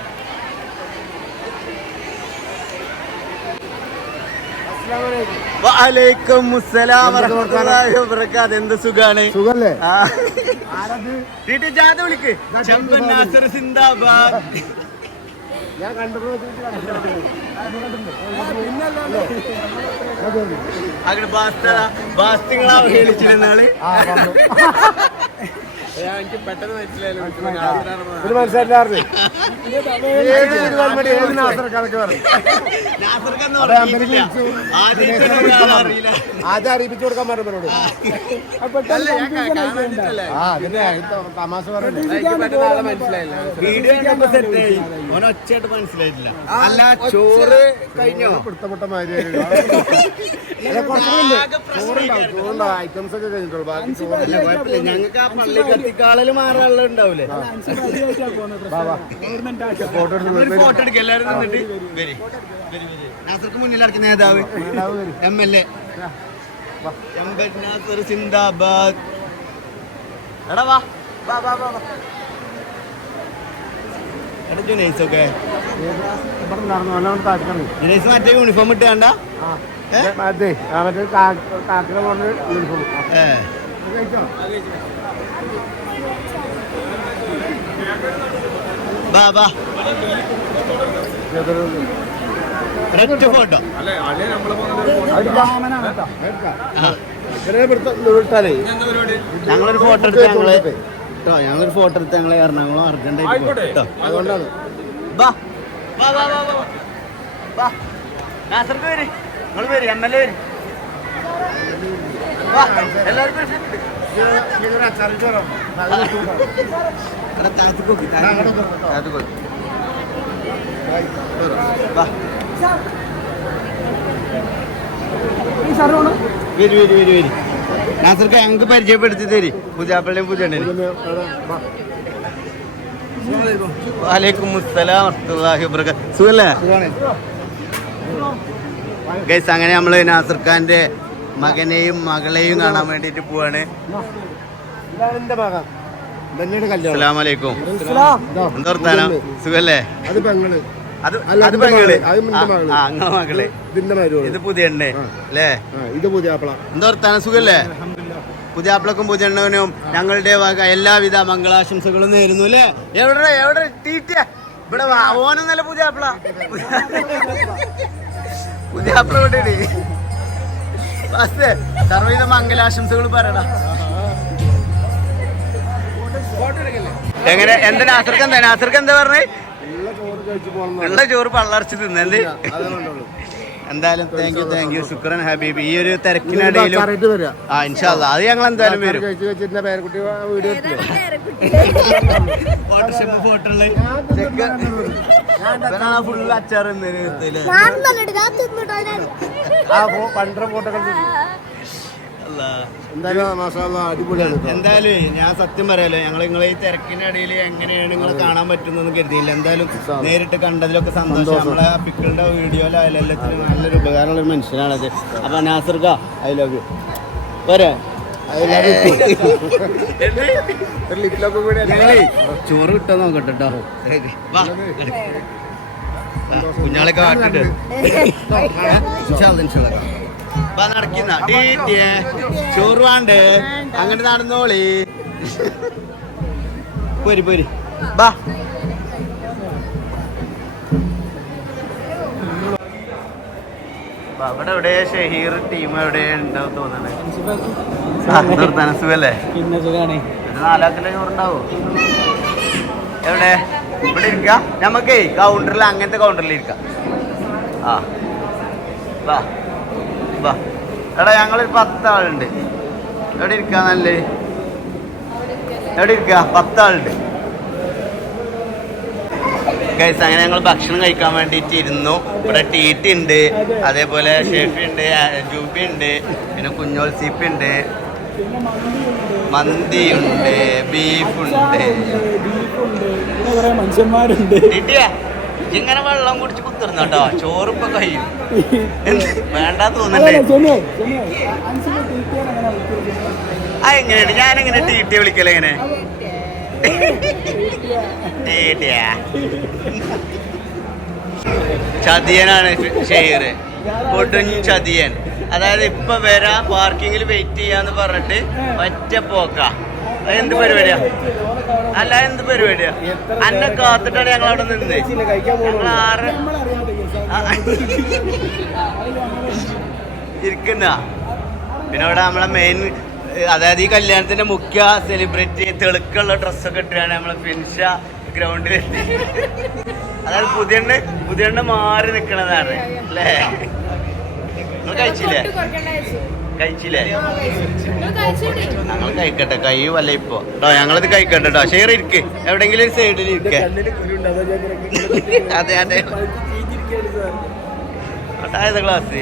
വഅലൈക്കും അസ്സലാം വറഹ്മത്തുള്ളാഹി വബറകാതുഹു. എന്ത് സുഖാണ്? സുഖല്ലേ? ടിട്ടി ജാഥ വിളിക്ക്. ചമ്പൻ നാസർ സിന്ദാബാദ്. ഞാൻ കണ്ടു അങ്ങനെ ബാസ്തിങ്ങളെ അവഹേളിച്ചിരുന്നാള് എനിക്ക് പെട്ടെന്ന് മനസ്സിലായല്ലോ. മനസ്സിലായിരുന്നു ആദ്യം അറിയിപ്പിച്ചു കൊടുക്കാൻ പറഞ്ഞവരോട്. തമാശ പറഞ്ഞു വീഡിയോ സെറ്റായി ഒച്ചയായിട്ട് മനസ്സിലായിട്ടില്ല. അല്ല ചോറ് കഴിഞ്ഞോ? പിടുത്തപ്പെട്ട മാതിരി ചോറുണ്ടോ ഐറ്റംസ് ഒക്കെ കഴിഞ്ഞിട്ടുള്ളൂ. ബാക്കി ചോറ് ഞങ്ങൾക്ക് ആ പള്ളി കത്തിക്കാളല് മാറാനുള്ള ഉണ്ടാവൂലേ? ഫോട്ടോ എടുക്കുക എല്ലാരും നിന്നിട്ട്. നാസർക്ക് മുന്നിലിറക്കി നേതാവ് MLA നാസർ സിന്ദാബാദ്. എടാ വാ വാ വാ വാ. എടാ ജുനൈസൊക്കെ ജുനൈസ് മറ്റേ യൂണിഫോം ഇട്ട് കണ്ട മറ്റേ കാക്കിനെ പറഞ്ഞ യൂണിഫോം. വാ വാ ഫോട്ടോ ഞങ്ങളൊരു ഫോട്ടോ എടുത്ത് ഞങ്ങളൊരു ഫോട്ടോ എടുത്ത് ഞങ്ങളെ എറണാകുളം അർജന്റായിട്ട് കേട്ടോ. അതുകൊണ്ടാണ് നാസർക്ക് വരും നിങ്ങൾ വരും MLA വരും എല്ലാവർക്കും നാസർക്ക് ഞങ്ങൾക്ക് പരിചയപ്പെടുത്തി തരി പുതിയാപ്പള്ളിയും പുതിയ. വഅലൈക്കും അസ്സലാം വറഹ്മത്തുള്ളാഹി വബറകാതുഹു. സുഖല്ലേ ഗൈസ്? അങ്ങനെ നമ്മള് നാസർ ഖാന്റെ മകനെയും മകളെയും കാണാൻ വേണ്ടിട്ട് പോവാണ്. അസ്സലാമു അലൈക്കും. എന്താ വർത്താനം? സുഖല്ലേ? അത് പെങ്ങള് അത് പെങ്ങള് അങ്ങനെ മകള്. ഇത് പുതിയ എണ്ണേ അല്ലേ? ഇത് പുതിയാപ്പള. എന്താ വർത്താനം? സുഖല്ലേ? പുതിയാപ്പിളക്കും പുതിയണ്ണവനും ഞങ്ങളുടെ വക എല്ലാവിധ മംഗളാശംസകളും നേരുന്നു അല്ലേ? എവിടെ തീറ്റ ഇവിടെ ഓനൊന്നല്ല പുതിയാപ്പിള. പുതിയാപ്പിള ഇവിടെ സർവ്വവിധ മംഗളാശംസകൾ പറയടാ. എങ്ങനെ എന്താ നാസർക്ക് എന്താ പറഞ്ഞേ? ഉള്ള ചോറ് പള്ളർച്ച് തിന്നല്ലേ? എന്തായാലും താങ്ക് യു ശുക്രൻ ഹബീബ്. ഈ ഒരു തിരക്കിനിടയിലും ഇൻഷാ അല്ലാഹ് അത് ഞങ്ങൾ എന്തായാലും വരും. ഫുള്ള് അച്ചാർ എന്തായാലും ഞാൻ സത്യം പറയാലോ, ഞങ്ങൾ നിങ്ങളെ ഈ തിരക്കിനിടയിൽ എങ്ങനെയാണ് നിങ്ങളെ കാണാൻ പറ്റുന്നതെന്ന് കരുതിയില്ല. എന്തായാലും നേരിട്ട് കണ്ടതിലൊക്കെ സന്തോഷം. നമ്മളെ പിക്കളുടെ വീഡിയോയിലായാലും എല്ലാത്തിനും നല്ലൊരു ഉപകാരമുള്ള ഒരു മനുഷ്യനാണത്. അപ്പൊ നാസർക്ക ഐ ലവ് യു. പോരെ ഒരു ലിപ്പിലൊക്കെ കൂടി ചോറ് കിട്ടാൻ നോക്കട്ടെ കേട്ടോ കുഞ്ഞാളൊക്കെ കാട്ടിട്ട് നടക്കുന്ന ചോറ് വേണ്ടേ അങ്ങനെ നടന്നോളി പോരി പോരി ബാ അവിടെ എവിടെ ഷഹീർ ടീം എവിടെ ഉണ്ടാവും തോന്നുന്നുണ്ട് നിർത്താൻ സുഖല്ലേ നാലാക്കിലെ ചോറുണ്ടാവോ എവിടെ ഇവിടെ ഇരിക്കാം നമുക്കേ കൗണ്ടറിൽ അങ്ങനത്തെ കൗണ്ടറിൽ ഇരിക്കാം ആ വാ വാ എടാ ഞങ്ങളൊരു 10 ആളുണ്ട് എവിടെ ഇരിക്കാം നല്ലേ എവിടെ ഇരിക്കാം 10 ആളുണ്ട് ഗൈസ് അങ്ങനെ ഞങ്ങൾ ഭക്ഷണം കഴിക്കാൻ വേണ്ടിയിട്ട് ഇരുന്നു ഇവിടെ ടീറ്റി ഉണ്ട് അതേപോലെ ഷെഫി ഉണ്ട് ജൂബി ഉണ്ട് പിന്നെ കുഞ്ഞോൾ സീപ്പി ഉണ്ട് മന്തിയുണ്ട് ബീഫുണ്ട് മനുഷ്യന്മാരുണ്ട് ഇങ്ങനെ വെള്ളം കുടിച്ച് കുത്തിർന്നു കേട്ടോ ചോറിപ്പോ കഴിയും വേണ്ട തോന്നണ്ടേ ആ എങ്ങനെയാണ് ഞാനെങ്ങനെ ടീറ്റി വിളിക്കല എങ്ങനെ ചതിയനാണ് ഷെയർ കൊടും ചതിയൻ അതായത് ഇപ്പൊ വരാ പാർക്കിങ്ങിൽ വെയിറ്റ് ചെയ്യാന്ന് പറഞ്ഞിട്ട് ഒറ്റ പോക്ക എന്ത് പരിപാടിയാ അല്ല എന്ത് പരിപാടിയാ അന്നെ കാത്തിട്ടാണ് ഞങ്ങൾ അവിടെ നിന്ന് ഞങ്ങൾ 6 ഇരിക്കുന്ന പിന്നെ അവിടെ നമ്മളെ മെയിൻ അതായത് ഈ കല്യാണത്തിന്റെ മുഖ്യ സെലിബ്രിറ്റി തെളുക്കുള്ള ഡ്രസ്സൊക്കെ ഇട്ടാണ് നമ്മളെ ഫിനിഷ ഗ്രൗണ്ടിൽ അതായത് പുതിയ മാറി നിക്കണതാണ് അല്ലേ നിങ്ങൾ കഴിച്ചില്ലേ ഞങ്ങൾ കഴിക്കട്ടെ കൈ വല്ല ഇപ്പൊ കേട്ടോ ഞങ്ങളത് കഴിക്കട്ടെ കേട്ടോ ഷെയർ ഇരിക്ക് എവിടെങ്കിലും ഒരു സൈഡിൽ ഇരിക്കേ അതെ അതെ ഏതാ ക്ലാസ്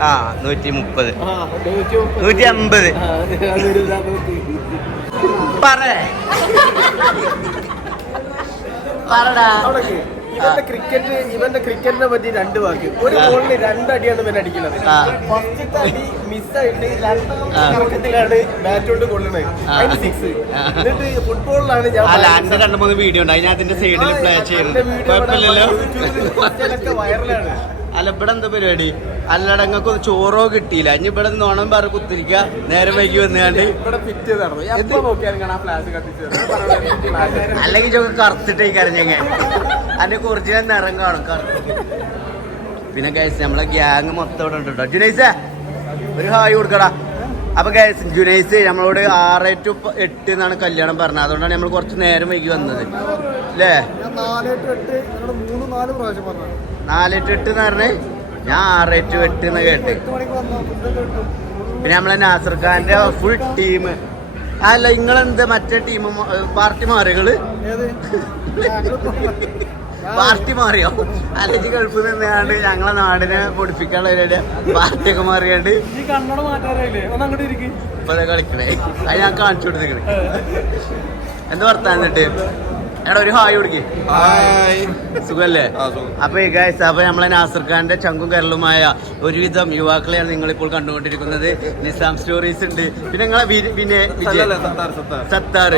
130 150 പറടാ ഇവന്റെ ക്രിക്കറ്റിനെ പറ്റി 2 വാക്ക് ഒരു ബോളിന് 2 അടിയാണ് ഇവൻ അടിക്കുന്നത് ഫസ്റ്റത്തെ അടി മിസ്സായിട്ട് രണ്ടാമത്തിലാണ് ബാറ്റ് കൊണ്ട് കൊള്ളുന്നത് 6 എന്നിട്ട് ഫുട്ബോളിലാണ് ഞാൻ 2-3 വീഡിയോ ഉണ്ട് അതിന് അതിന്റെ സൈഡിൽ പ്ലേ ചെയ്യുന്നത് കുഴപ്പമില്ലല്ലോ വൈറലാണ് അല്ല ഇവിടെ എന്താ പരിപാടി അല്ലടങ്ങൾക്ക് ചോറോ കിട്ടിയില്ല ഇനി ഇവിടെ നോണം പറ കുത്തിരിക്ക നേരെ വൈകി വന്നാണ്ട് അല്ലെങ്കിൽ ചൊക്കെ കറുത്തിട്ടേ കരഞ്ഞങ്ങ അതിന്റെ ഒറിജിനൽ നിറം കാണും കറുത്തിട്ട് പിന്നെ ഗൈസ് നമ്മളെ ഗ്യാങ് മൊത്തം ഇവിടെ ഉണ്ട് കേട്ടോ ജുനൈസേ ഒരു ഹായ് കൊടുക്കടാ അപ്പൊ ഗൈസ് ജുനൈസ് നമ്മളോട് 6 to 8 എന്നാണ് കല്യാണം പറഞ്ഞത് അതുകൊണ്ടാണ് നമ്മൾ കുറച്ച് നേരം വൈകി വന്നത് അല്ലേ 4 to 8 എന്ന് പറഞ്ഞ് ഞാൻ 6 to 8 എന്ന് കേട്ട് പിന്നെ നമ്മളെ നാസർ ഖാന്റെ ഫുൾ ടീം അല്ല നിങ്ങളെന്ത് മറ്റേ ടീം പാർട്ടി മാറിയകള് പാർട്ടി മാറിയോ അല്ലെങ്കിൽ ഗൾഫിൽ നിന്നാണ്ട് ഞങ്ങളെ നാടിനെ പൊടിപ്പിക്കാനുള്ള പാർട്ടിയൊക്കെ മാറിയാണ്ട് ഇപ്പൊ കളിക്കണേ അത് ഞാൻ കാണിച്ചു കൊടുത്തിക്കണേ എന്താ വർത്താനം എന്നിട്ട് എടാ ഒരു ഹായ് കൊടുക്കേ സുഖല്ലേ അപ്പൊ ഗൈസ് അപ്പൊ നമ്മളെ നാസർ ഖാന്റെ ചങ്കും കരളുമായ ഒരുവിധം യുവാക്കളെയാണ് നിങ്ങളിപ്പോൾ കണ്ടുകൊണ്ടിരിക്കുന്നത് നിസാം സ്റ്റോറീസ് ഉണ്ട് പിന്നെ നിങ്ങളെ പിന്നെ വിജയ് സത്താർ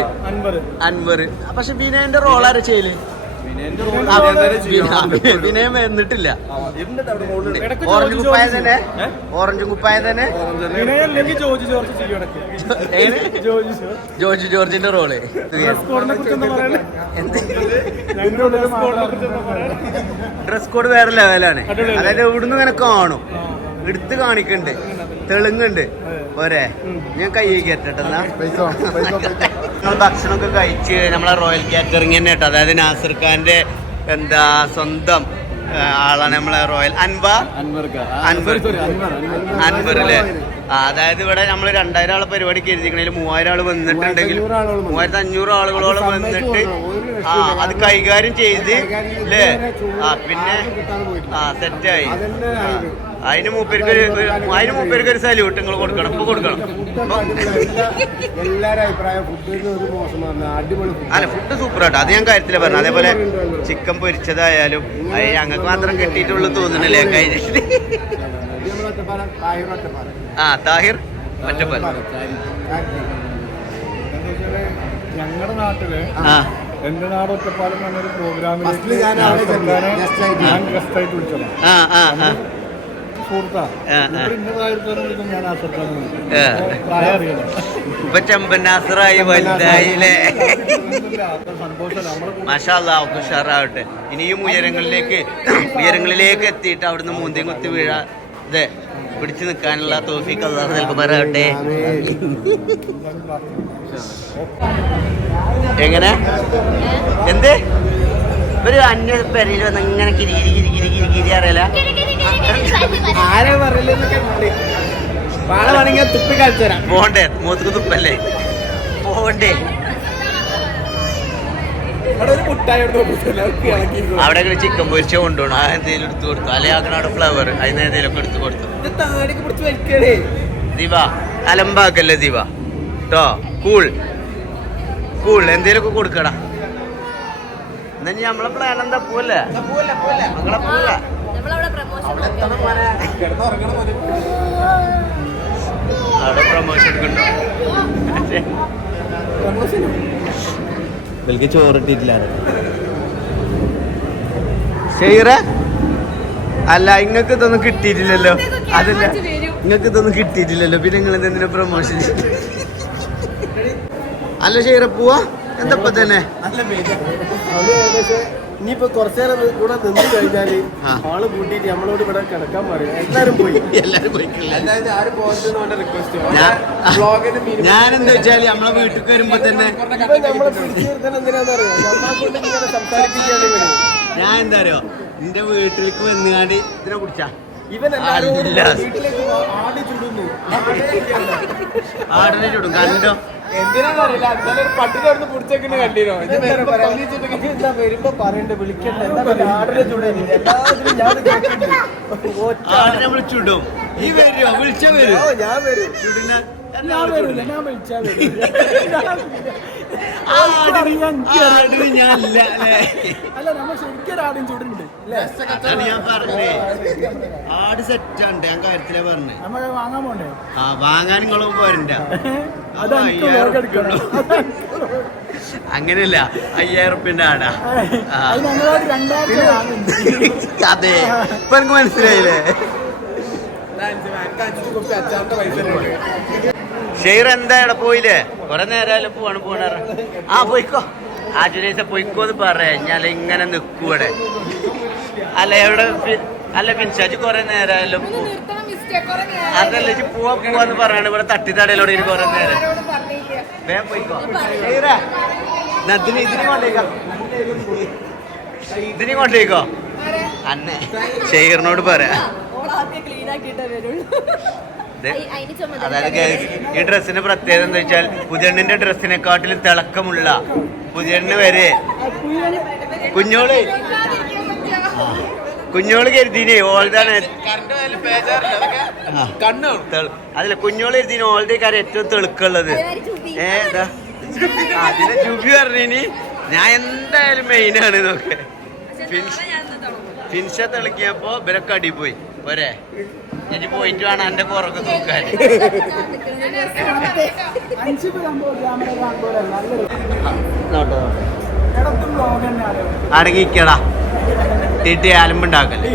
അൻവർ പക്ഷെ വിനയന്റെ റോൾ ആരാ ചെയ്യല് വിനയം വന്നിട്ടില്ല ഓറഞ്ച് കുപ്പായ തന്നെ ജോർജ് ജോർജിന്റെ റോള് ഡ്രസ് കോഡ് വേറെ ലെവലാണ് അതായത് ഇവിടുന്ന് ഇങ്ങനെ കാണും എടുത്ത് കാണിക്കണ്ട് തെളുങ്ങുണ്ട് പോരെ ഞാൻ കൈ കയറ്റട്ടെന്നാ നമ്മൾ ഭക്ഷണമൊക്കെ കഴിച്ച് നമ്മളെ റോയൽ കാറ്ററിംഗ് തന്നെ കേട്ടോ അതായത് നാസർ ഖാന്റെ എന്താ സ്വന്തം ആളാണ് നമ്മളെ റോയൽ അൻവർ അല്ലേ അതായത് ഇവിടെ നമ്മൾ 2000 ആളെ പരിപാടിക്ക് എഴുതിക്കണേൽ 3000 ആള് വന്നിട്ടുണ്ടെങ്കിൽ 3500 ആളുകളോളം വന്നിട്ട് അത് കൈകാര്യം ചെയ്ത് അല്ലേ പിന്നെ സെറ്റായി അതിന് മൂപ്പേർക്ക് ഒരു സല്യൂട്ട് നിങ്ങൾ കൊടുക്കണം ഇപ്പൊ കൊടുക്കണം അല്ല ഫുഡ് സൂപ്പർ ആട്ടോ അത് ഞാൻ കാര്യത്തില് പറഞ്ഞു അതേപോലെ ചിക്കൻ പൊരിച്ചതായാലും അത് ഞങ്ങൾക്ക് മാത്രം കിട്ടിയിട്ടുള്ളൂ തോന്നണല്ലേ കഴിഞ്ഞിട്ട് താഹിർ ഒറ്റപ്പാലം. ഞങ്ങളുടെ നാട്ടില് ആ എന്റെ നാട് ഒറ്റപ്പാലം എന്നൊരു പ്രോഗ്രാമിൽ ഫസ്റ്റില് ഞാൻ അവിടെ ഞാൻ ഗസ്റ്റായിട്ട് വിളിച്ചതാണ്. ആ ആ ആ സുഹൃത്താ ഇന്നതായിരുന്നു ഞാൻ ആ സർക്കാർ ആ. പ്രായം അറിയണം. ഇപ്പൊ ചെമ്പനാസറായി വലുതായില്ലേ. സന്തോഷം നമ്മളെ മാഷാ അല്ലാഹ് ഒക്കെ ഉഷാറാവട്ടെ. ഇനിയും ഉയരങ്ങളിലേക്ക് എത്തിയിട്ട് അവിടുന്ന് മൂന്തി കുത്തി വീഴാതെ പിടിച്ചു നിൽക്കാനുള്ള തോഫീക്ക് അല്ലാഹു നൽകുമാറാവട്ടെ. എങ്ങനെ എന്ത് ഒരു അന്യ പെരയിൽ വന്ന് ഇങ്ങനെ കിരി അറിയില്ല. ആരെ പറയില്ലെന്നൊക്കെ വാള വേണമെങ്കിൽ തുപ്പി കാണിച്ചു തരാം. പോണ്ടേ മൂത്തുക്ക് തുപ്പല്ലേ പോണ്ടേ. അവിടെ ഒരു മുട്ടായി അവിടെ ചിക്കൻ പൊരിച്ച കൊണ്ടുപോകണം. ആ എന്തെങ്കിലും എടുത്തു കൊടുത്തു അല്ലെങ്കിൽ അവിടെ ഫ്ലവർ അതിന് എന്തെങ്കിലും എടുത്തു കൊടുത്തു. താടിക്ക് പിടിച്ച് വലിക്കണേ. ദീപ അലമ്പാക്കല്ലേ ദീപ കേട്ടോ. കൂൾ എന്തേലൊക്കെ കൊടുക്കടാ. എന്നാ നമ്മളെ പ്ലാൻ എന്താ പോവല്ലേ മകളെ പോവല്ല. അവിടെ പ്രൊമോഷൻ കിട്ടോ. ഇവർക്ക് ചോറിട്ടിട്ടില്ല ഷെയറ. അല്ല ഇങ്ങക്ക് ഇതൊന്നും കിട്ടിയിട്ടില്ലല്ലോ. അതല്ല ഇങ്ങക്ക് ഇതൊന്നും കിട്ടിയിട്ടില്ലല്ലോ. പിന്നെ നിങ്ങൾ എന്തിനാ പ്രൊമോഷൻ? അല്ല ഷെയറ പോവാ എന്തപ്പ തന്നെ. ഇനിയിപ്പോ കുറച്ചേരം കൂടെ നിന്ന് കഴിഞ്ഞാല് ആള് കൂട്ടിട്ട് നമ്മളോട് ഇവിടെ കിടക്കാൻ പറയും. എല്ലാരും പോയി ആരും പോകരുതെന്ന് റിക്വസ്റ്റ്. ഞാനെന്താ വെച്ചാല് നമ്മളെ വീട്ടിൽ വരുമ്പോ തന്നെ നമ്മളെ പിടിച്ചു നിർത്താൻ എന്തിനാന്ന് അറിയാം. നമ്മളെ സംസാരിപ്പിക്കാണ് ഇവര്. ഞാൻ എന്താ അറിയോ നിന്റെ വീട്ടിലേക്ക് വന്നുകാണ്ട് ഇതിനെ കുടിച്ചാ ഇവൻ അല്ല. വീട്ടിലേക്ക് ആടി ചുടുന്നു. ആടിനെ ചുടും കണ്ടോ. എന്തിനാന്ന് അറിയില്ല. എന്തായാലും ഒരു പട്ടിനെ അവിടുന്ന് പിടിച്ചേക്കുന്ന കണ്ടിരോ. വരുമ്പോ പറയണ്ടേ വിളിക്കണ്ടേ. ആടിനെ ചുടേനി എല്ലാത്തിനും ആടിനെ നമ്മൾ ചുടും. ഈ വരുമോ വിളിച്ചാ വരും. ഞാൻ വരും. ചുടുന്ന ആടിന് ഞാനില്ല അല്ലേ. അല്ല നമ്മൾ ശരിക്കും ആടും ചൂടുണ്ട്. അതാണ് ഞാൻ പറഞ്ഞേ. ആട് സെറ്റാണ് ഞാൻ കാര്യത്തിലാ പറഞ്ഞേ. നമ്മൾ വാങ്ങാൻ പോണ്ടേ? ആ വാങ്ങാൻ നിങ്ങളും പോരണ്ട. അത് അങ്ങനെയല്ല 5000 റുപ്യന്റെ ആടാ. ഞങ്ങളോട് 2000 വാങ്ങുന്നുണ്ട്. അതെ ഇപ്പൊ എനിക്ക് മനസ്സിലായില്ലേ. ഷെയർ എന്താ ഇവിടെ പോയില്ലേ? കൊറേ നേരം പോവാണ്. ആ പോയിക്കോ ആജുനേസ പോയിക്കോന്ന് പറഞ്ഞാൽ ഇങ്ങനെ നിക്കൂടെ. അല്ല എവിടെ അല്ല പിൻഷാജ് കൊറേ നേരം അതല്ല പോവാന്ന് പറയാണ്. ഇവിടെ തട്ടിത്തടയിലൂടെ കൊറേ നേരം വേഗം പോയിക്കോ. ഇതിനെ കൊണ്ടേക്കോ അന്നെ ഷെയറിനോട് പറയാ. അതായത് ഈ ഡ്രസ്സിന്റെ പ്രത്യേകത എന്താ വെച്ചാൽ പുതിയണ്ണിന്റെ ഡ്രസ്സിനെക്കാട്ടിലും തിളക്കമുള്ള പുതിയണ്ണ് വരെ കുഞ്ഞോള് കരുതീനെ ഓൾതാണ്. അതല്ല കുഞ്ഞോള് കരുതീനെ ഓൾഡേ കാര്യം ഏറ്റവും തെളുക്കുള്ളത്. അതിനെ ചുബി പറഞ്ഞിനി ഞാൻ എന്തായാലും മെയിനാണ് ഇതൊക്കെ. ഫിൻഷ തെളിക്കിയപ്പോ ഇവരൊക്കെ അടി പോയി പോരെ. ഇനി പോയിട്ട് വേണം എന്റെ കുറക്ക് തൂക്കാൻ. അടങ്ങിക്കടാ തീട്ടി അലമ്പുണ്ടാക്കല്ലേ.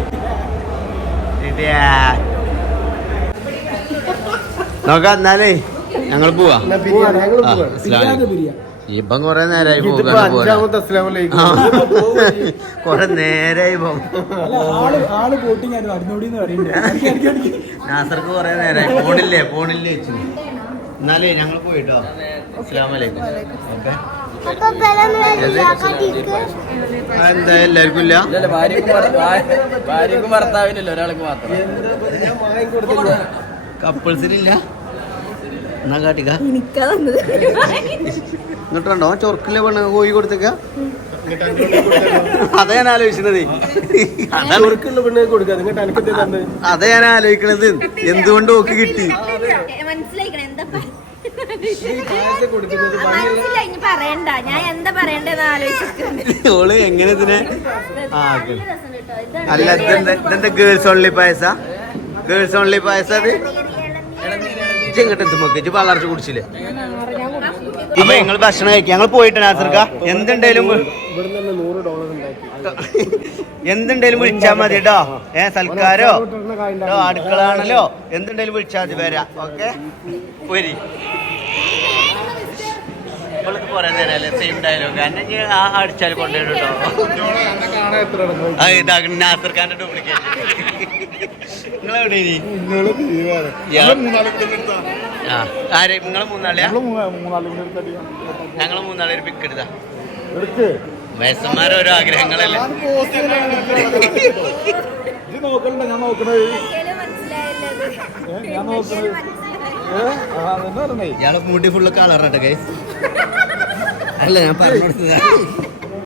നോക്കാം എന്നാലേ ഞങ്ങൾ പോവാ. ഇപ്പം കൊറേ നേരായി കൊറേ നേരായി നാസർക്ക് കൊറേ നേരായി പോണില്ലേ വെച്ചു. എന്നാലേ ഞങ്ങൾ പോയിട്ടോ. അസ്സലാമലൈക്കും. എന്താ എല്ലാവർക്കും ഇല്ല? ഭാര്യക്കും ഭർത്താവിനല്ലോ ഒരാൾക്ക് മാത്രം. കപ്പിൾസിനില്ല. എന്നാ കാട്ടിക്ക ഇങ്ങോട്ടുണ്ടോ ചൊർക്കിലെ പെണ്ണ് കോഴി കൊടുത്തേക്ക. അതാ ഞാൻ ആലോചിച്ചത്. അതാ ഞാൻ ആലോചിക്കണത് എന്തുകൊണ്ട് ഓക്ക് കിട്ടി. പറയണ്ട ഞാൻ എന്താ പറയണ്ടെന്ന് ആലോചിച്ചിട്ടുണ്ട്. ഓള് എങ്ങനെ ഇതിനെ അല്ല ഇതെന്താ ഗേൾസ് ഓൺലി പായസ? ഗേൾസ് ഓൺലി പായസ അത് ഇജ്ജ് എങ്ങോട്ട് എത്തുമ്പോക്ക് ഇജ്ജ് വളർച്ച കുടിച്ചില്ലേ അപ്പൊ നിങ്ങൾ ഭക്ഷണം കഴിക്കുക ഞങ്ങൾ പോയിട്ട് നാസർക്ക എന്തുണ്ടേലും എന്തുണ്ടേലും വിളിച്ചാൽ മതി കേട്ടോ സൽക്കാരോ അടുക്കള ആണല്ലോ എന്തുണ്ടേലും വിളിച്ചാൽ മതി വരാം ഓക്കെ പോരി ഇവൾക്ക് കുറെ നേരമല്ലേ സെയിം ഡയലോഗ് കാരണം ആ അടിച്ചാൽ കൊണ്ടുവരും കേട്ടോ ഇതാ നാസർ ഖാന്റെ ഡ്യൂപ്ലിക്കേഷൻ നിങ്ങളെവിടെ ആരെ നിങ്ങളെ മൂന്നാളെയാ ഞങ്ങള് മൂന്നാളെ ഒരു പിക്ക് എടുത്താ വയസ്സന്മാരെ ഓരോ ആഗ്രഹങ്ങളല്ലേ ഇയാളെ മുടി ഫുള്ള് കളറട്ടെ ഗൈസ് അല്ല ഞാൻ പറഞ്ഞു കൊടുത്തതാ